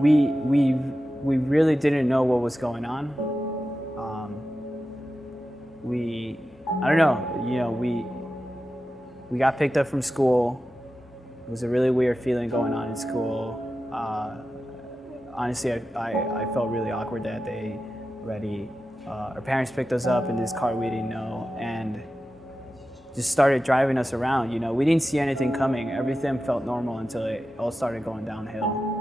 We really didn't know what was going on. I don't know, we got picked up from school. It was a really weird feeling going on in school. Honestly, I felt really awkward that day already. Our parents picked us up in this car we didn't know and just started driving us around. We didn't see anything coming. Everything felt normal until it all started going downhill.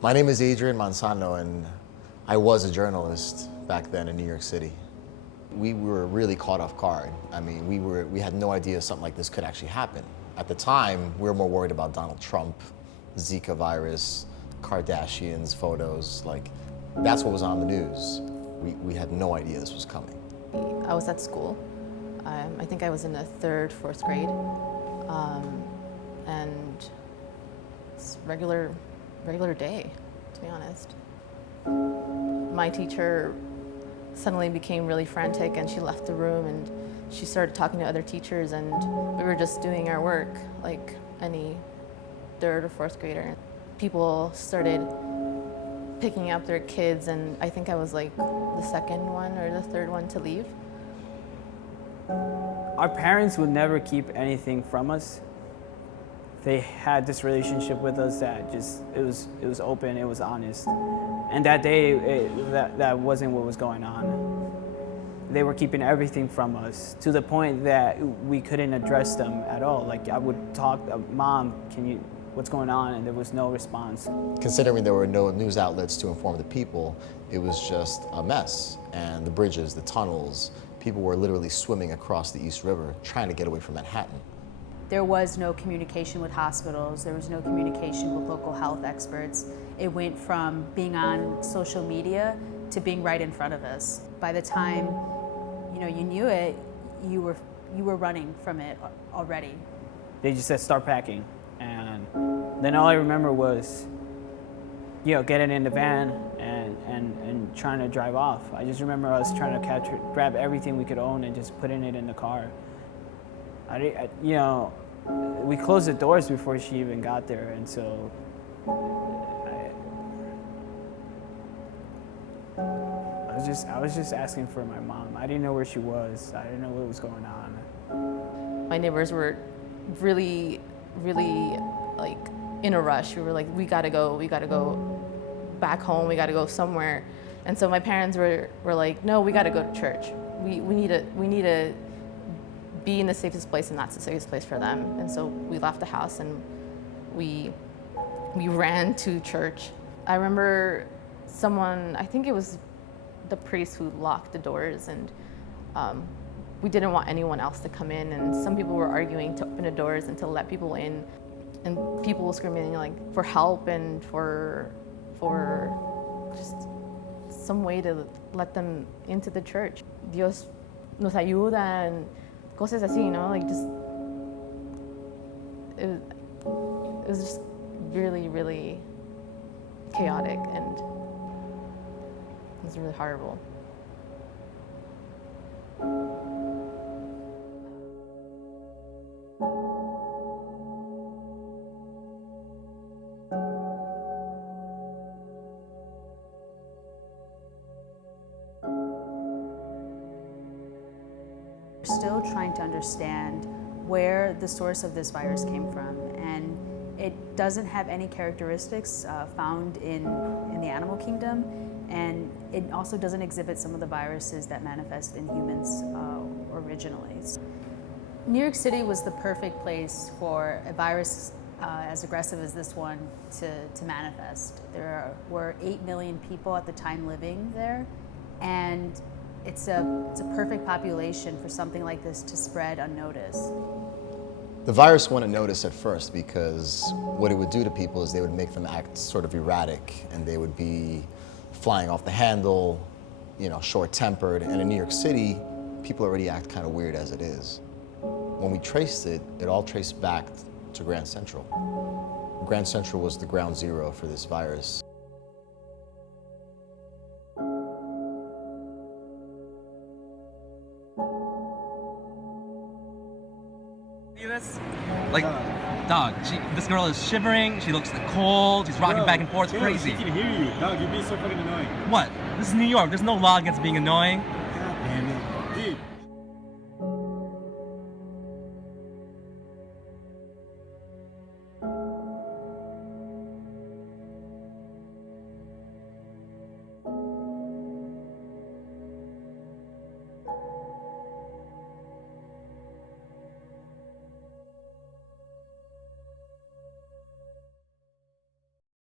My name is Adrian Manzano, and I was a journalist back then in New York City. We were really caught off guard. I mean, we had no idea something like this could actually happen. At the time, we were more worried about Donald Trump, Zika virus, Kardashians, photos. That's what was on the news. We had no idea this was coming. I was at school. I think I was in the third, fourth grade. And it's regular day, to be honest. My teacher suddenly became really frantic and she left the room and she started talking to other teachers, and we were just doing our work like any third or fourth grader. People started picking up their kids, and I think I was like the second one or the third one to leave. Our parents would never keep anything from us. They had this relationship with us that it was open, it was honest. And that day, that wasn't what was going on. They were keeping everything from us to the point that we couldn't address them at all. Like I would talk, Mom, what's going on? And there was no response. Considering there were no news outlets to inform the people, it was just a mess. And the bridges, the tunnels, people were literally swimming across the East River trying to get away from Manhattan. There was no communication with hospitals. There was no communication with local health experts. It went from being on social media to being right in front of us. By the time you knew it, you were running from it already. They just said start packing, and then all I remember was getting in the van and trying to drive off. I just remember us trying to grab everything we could own and just putting it in the car. We closed the doors before she even got there, and so I was just asking for my mom. I didn't know where she was. I didn't know what was going on. My neighbors were really, really in a rush. We were like, we gotta go back home, we gotta go somewhere. And so my parents were like, no, we gotta go to church. We need to be in the safest place, and that's the safest place for them. And so we left the house and we ran to church. I remember I think it was the priest who locked the doors, and we didn't want anyone else to come in, and some people were arguing to open the doors and to let people in, and people were screaming for help and for just some way to let them into the church. Dios nos ayuda and cosas así, it was just really, really chaotic, and it was really horrible. We're still trying to understand where the source of this virus came from, and it doesn't have any characteristics found in the animal kingdom, and it also doesn't exhibit some of the viruses that manifest in humans originally. New York City was the perfect place for a virus as aggressive as this one to manifest. There were 8 million people at the time living there, and it's a perfect population for something like this to spread unnoticed. The virus wouldn't notice at first because what it would do to people is they would make them act sort of erratic, and they would be flying off the handle, short-tempered. And in New York City, people already act kind of weird as it is. When we traced it, it all traced back to Grand Central. Grand Central was the ground zero for this virus. this? Like, dog, this girl is shivering. She looks cold. She's rocking back and forth. It's crazy. She can hear you. Dog, you're being so fucking annoying. What? This is New York. There's no law against being annoying. God damn it.